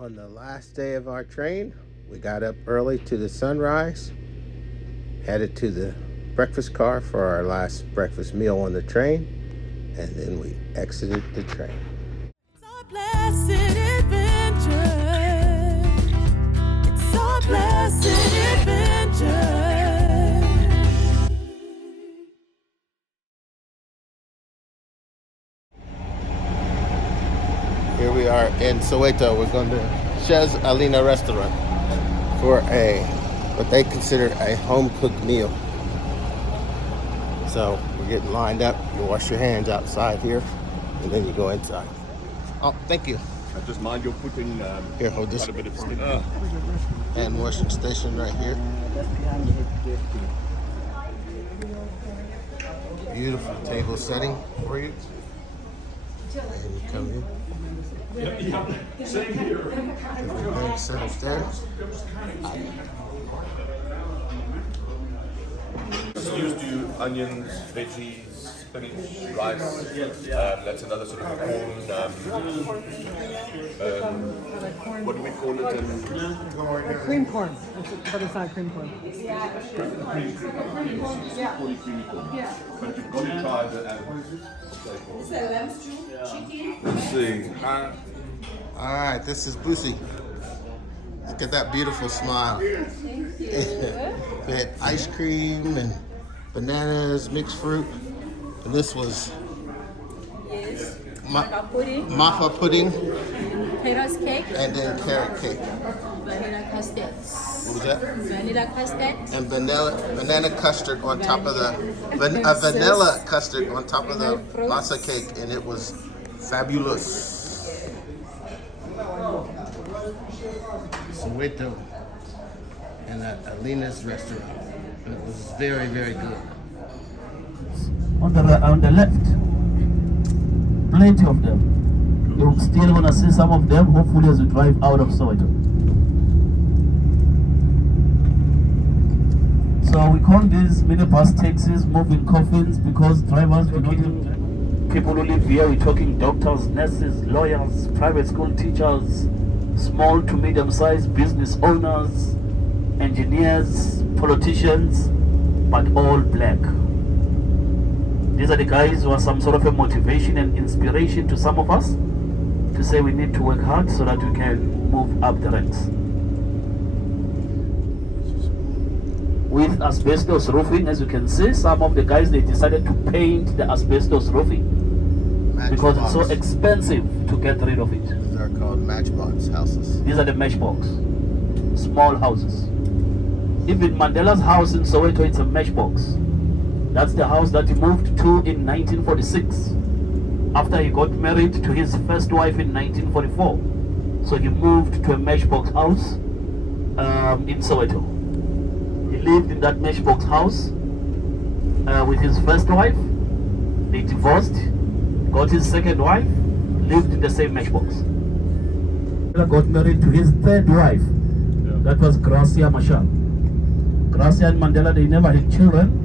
On the last day of our train, we got up early to the sunrise, headed to the breakfast car for our last breakfast meal on the train, and then we exited the train. It's a blessed adventure. It's a blessed adventure. Here we are in Soweto. We're going to Chez Alina restaurant for what they consider a home-cooked meal. So we're getting lined up. You wash your hands outside here, and then you go inside. Oh, thank you. Just mind your foot in. Here, hold this. Quite a bit of skin. Hand washing station right here. Beautiful table setting for you. And you come in. Same here. Everything set up there. Stews do onions, veggies, spinach, rice. That's another sort of corn. What do we call it? Cream corn, but it's not cream corn. Creamy corn. But you've got to try the Let's see. All right, this is Boosie. Look at that beautiful smile. We had ice cream and bananas, mixed fruit, and this was mafa pudding, Carrot cake, and then carrot cake. vanilla custard. What was that? Vanilla custard. And banana custard on top of the vanilla custard on top of the masa cake, and it was fabulous. Soweto and at Alina's restaurant. And it was very, very good. On the left, plenty of them. You're still gonna see some of them, hopefully, as you drive out of Soweto. So we call these minibus taxis moving coffins because drivers do not even. People who live here, we're talking doctors, nurses, lawyers, private school teachers, small to medium-sized business owners, engineers, politicians, but all black. These are the guys who are some sort of a motivation and inspiration to some of us to say we need to work hard so that we can move up the ranks. With asbestos roofing, as you can see, some of the guys, they decided to paint the asbestos roofing because it's so expensive to get rid of it. These are called matchbox houses. These are the matchbox, small houses. Even Mandela's house in Soweto, it's a matchbox. That's the house that he moved to in 1946 after he got married to his first wife in 1944. So he moved to a matchbox house in Soweto. He lived in that matchbox house with his first wife. They divorced, got his second wife, lived in the same matchbox. He got married to his third wife. That was Gracia Machel. Gracia and Mandela, they never had children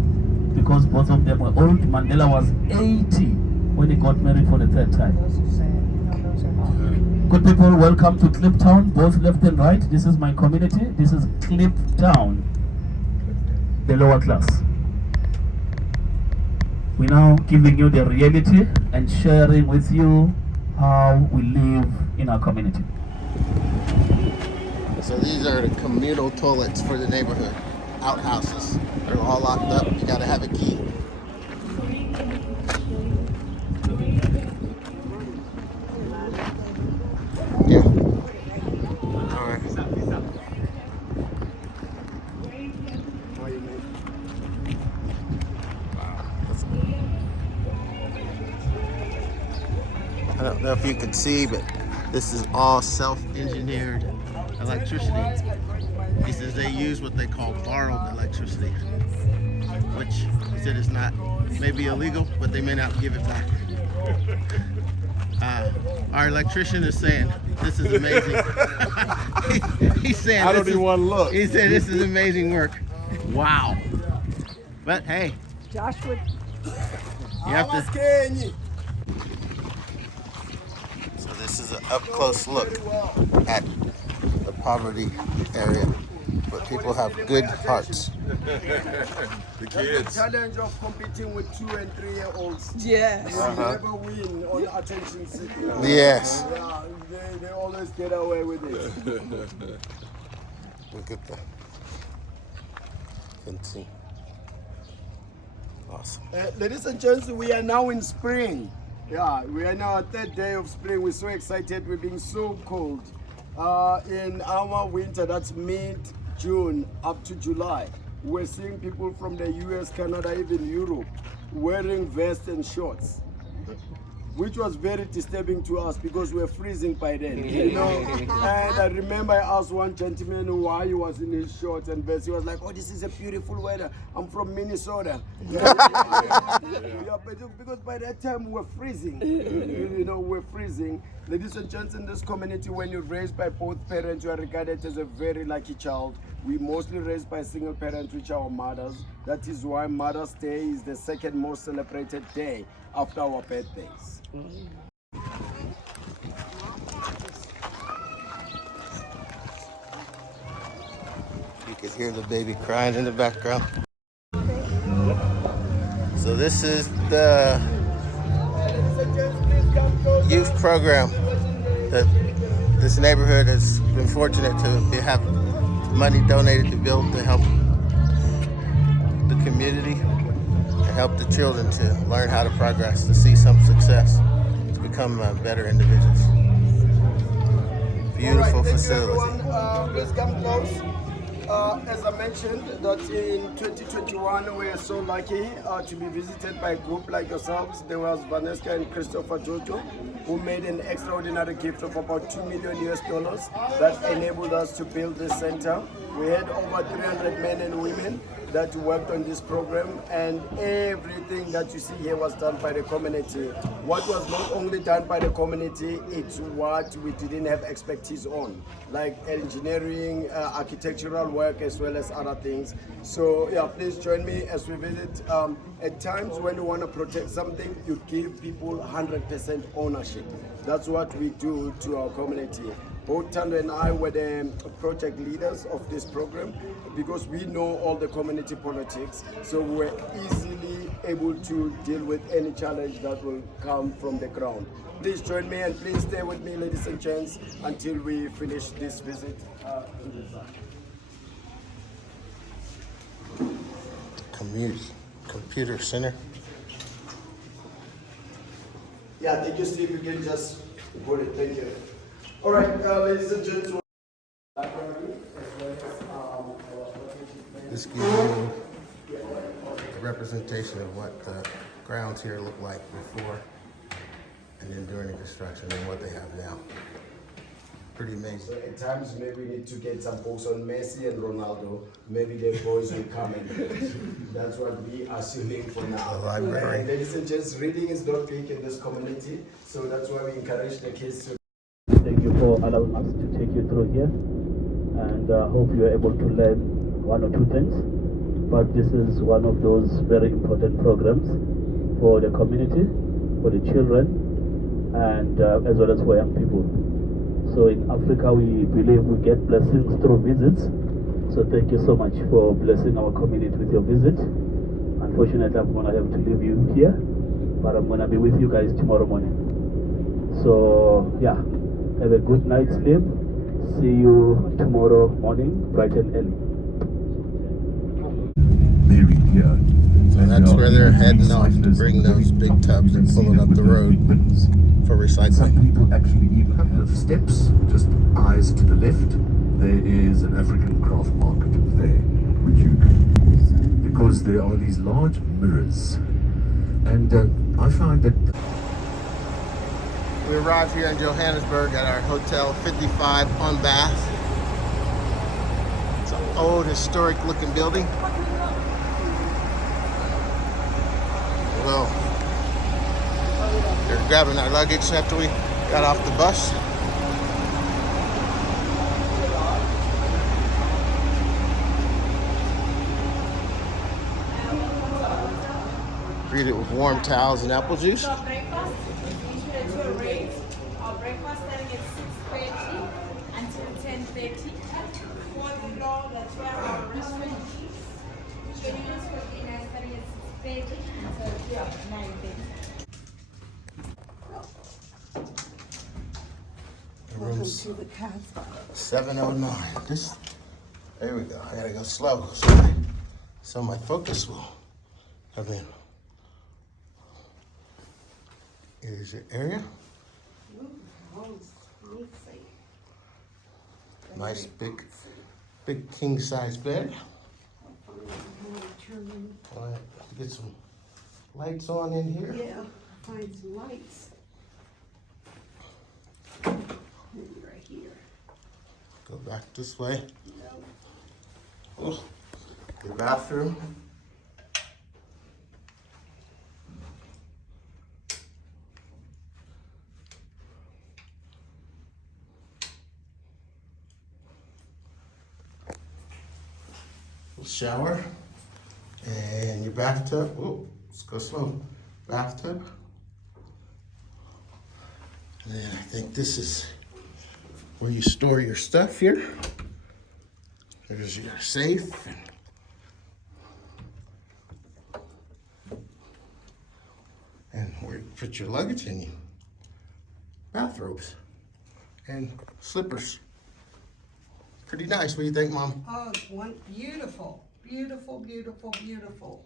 because both of them were old. Mandela was 80 when he got married for the third time. Good people, welcome to Kliptown, both left and right. This is my community. This is Kliptown, the lower class. We're now giving you the reality and sharing with you how we live in our community. So these are the communal toilets for the neighborhood. Outhouses. They're all locked up. You gotta have a key. Yeah. All right. Wow. That's good. I don't know if you can see, but this is all self-engineered electricity. He says they use what they call borrowed electricity, which he said is not maybe illegal, but they may not give it back. Our electrician is saying this is amazing. He's saying I don't even want to look. He said this is amazing work. Wow. But hey, Joshua, you have to. So this is an up close look at poverty area, but people have good hearts. The kids. Challenge of competing with 2 and 3-year-olds. Yes. You never win on attention seeking. Yes. Yeah, they always get away with it. Look at the fencing. Awesome. Ladies and gents, we are now in spring. Yeah, we are now at 3rd day of spring. We're so excited. We're being so cold. In our winter, that's mid-June up to July, we're seeing people from the US, Canada, even Europe, wearing vests and shorts, which was very disturbing to us because we're freezing by then, you know. And I remember I asked one gentleman why he was in his shorts and vest. He was like, "Oh, this is a beautiful weather. I'm from Minnesota." Yeah, but because by that time we're freezing, you know, we're freezing. Ladies and gents, in this community, when you're raised by both parents, you are regarded as a very lucky child. We mostly raised by single parents, which are our mothers. That is why Mother's Day is the second most celebrated day after our birthdays. You can hear the baby crying in the background. So this is the youth program that this neighborhood has been fortunate to have money donated to build to help the community and help the children to learn how to progress, to see some success, to become better individuals. Beautiful Thank you, facility. everyone. Please come close. As I mentioned, that in 2021 we are so lucky to be visited by a group like yourselves. There was Vanessa and Christopher Jojo, who made an extraordinary gift of about $2 million that enabled us to build this center. We had over 300 men and women that worked on this program, and everything that you see here was done by the community. What was not only done by the community, it's what we didn't have expertise on, like engineering, architectural work, as well as other things. So yeah, please join me as we visit. At times when you want to protect something, you give people 100% ownership. That's what we do to our community. Both Tando and I were the project leaders of this program because we know all the community politics, so we're easily able to deal with any challenge that will come from the ground. Please join me and please stay with me, ladies and gents, until we finish this visit. Computer center. Yeah, thank you, Steve. You can just put it. Thank you. All right, ladies and gentlemen. This gives you a representation of what the grounds here look like before and then during the construction and what they have now. Pretty amazing. At times, maybe we need to get some posts on Messi and Ronaldo. Maybe their boys will come in. That's what we are assuming for now. The library. Ladies and gents, reading is not big in this community, so that's why we encourage the kids to. Thank you for allowing us to take you through here, and hope you are able to learn one or two things. But this is one of those very important programs for the community, for the children, and as well as for young people. So in Africa, we believe we get blessings through visits. So thank you so much for blessing our community with your visit. Unfortunately, I'm going to have to leave you here, but I'm going to be with you guys tomorrow morning. So yeah, have a good night's sleep. See you tomorrow morning, bright and early. Mary here. So that's where they're heading off to bring those big tubs and pull it up the road for Some recycling. people actually even have steps, just eyes to the left. There is an African craft market there, which you can see, because there are these large mirrors. And I find that We arrived here in Johannesburg at our Hotel 55 on Bath. It's an old historic looking building. Well, they're grabbing our luggage after we got off the bus. Greet it with warm towels and apple juice. So breakfast, our breakfast starting at 6:30 until 10:30. Betty. One below, that's where our restaurant is. Johannesburg is Betty. So, yeah, 9 Betty. Room's To the Casbah. 709. This, there we go. I gotta go slow so my focus will come in. Here's your area. Nice big king size bed. All right, get some lights on in here. Yeah, find some lights. Right here. Go back this way. Oh, your bathroom. Shower and your bathtub. Oh, let's go slow. Bathtub. And then I think this is where you store your stuff here. There's your safe. And where you put your luggage and your bathrobes and slippers. Pretty nice. What do you think, Mom? Oh, one beautiful, beautiful, beautiful, beautiful.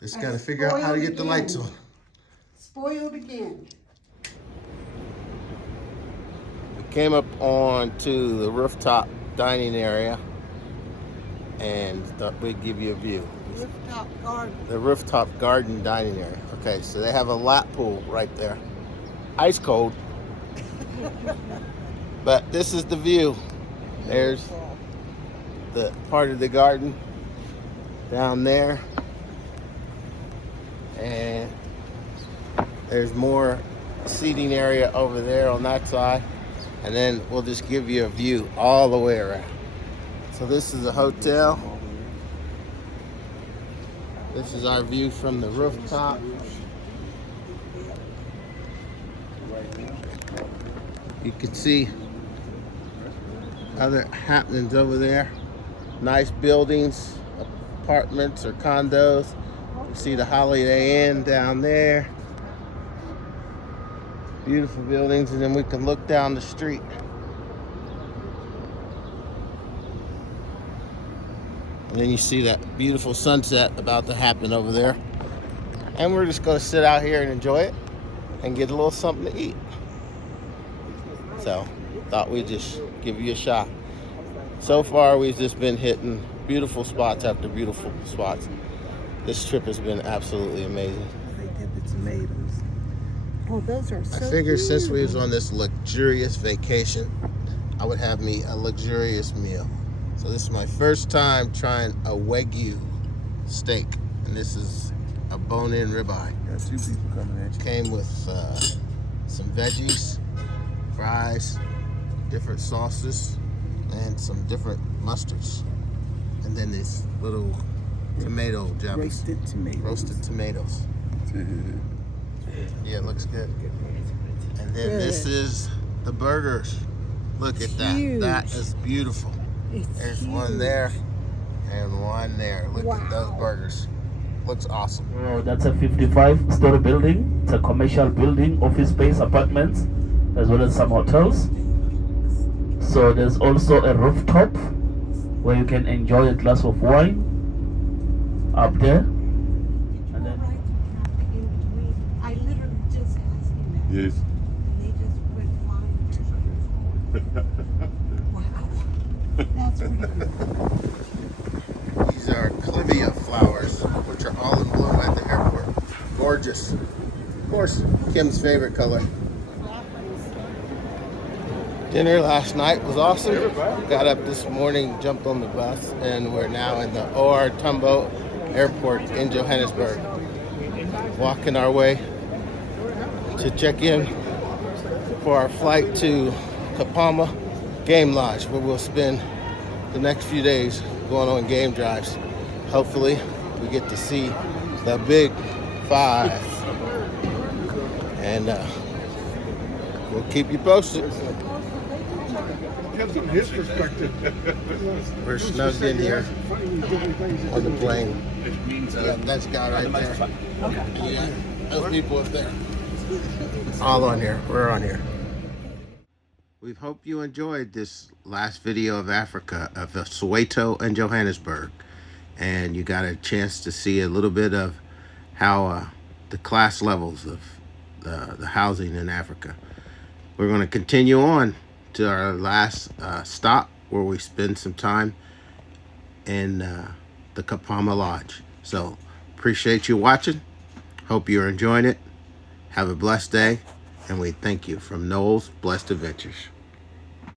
Just got to figure out how to get the lights on. Spoiled again. We came up on to the rooftop dining area and thought we'd give you a view. Rooftop garden. The rooftop garden dining area. Okay, so they have a lap pool right there. Ice cold. But this is the view. There's the part of the garden down there. And there's more seating area over there on that side. And then we'll just give you a view all the way around. So this is a hotel. This is our view from the rooftop. You can see other happenings over there. Nice buildings, apartments or condos. You see the Holiday Inn down there. Beautiful buildings, and then we can look down the street. And then you see that beautiful sunset about to happen over there. And we're just gonna sit out here and enjoy it and get a little something to eat. So, thought we'd just give you a shot. So far, we've just been hitting beautiful spots after beautiful spots. This trip has been absolutely amazing. They did the tomatoes. Oh, those are so I figured cute. since we was on this luxurious vacation, I would have me a luxurious meal. So this is my first time trying a Wagyu steak, and this is a bone-in ribeye. Got 2 people coming at you. Came with some veggies, fries, different sauces, and some different mustards. And then this little tomato jabs. Roasted tomatoes. Yeah, it looks good. And then this is the burgers. Look at that. Huge. That is beautiful. There's one there and one there. Look at those burgers. Looks awesome. That's a 55-story building. It's a commercial building, office space, apartments, as well as some hotels. So there's also a rooftop where you can enjoy a glass of wine up there. And then I literally just asked him that. Yes. They just went flying. Wow. That's really good. These are clivia flowers, which are all in bloom at the airport. Gorgeous. Of course, Kim's favorite color. Dinner last night was awesome. Got up this morning, jumped on the bus, and we're now in the O.R. Tambo Airport in Johannesburg. Walking our way to check in for our flight to Kapama Game Lodge, where we'll spend the next few days going on game drives. Hopefully, we get to see the Big Five. And we'll keep you posted. depends on his perspective. We're snugged in here on the plane. Yeah, that's guy right there. Yeah, those people up there. All on here. We're on here. We hope you enjoyed this last video of Africa, of Soweto and Johannesburg. And you got a chance to see a little bit of how the class levels of the housing in Africa. We're going to continue on to our last stop, where we spend some time in the Kapama Lodge. So appreciate you watching. Hope you're enjoying it. Have a blessed day, and we thank you from Noel's Blessed Adventures.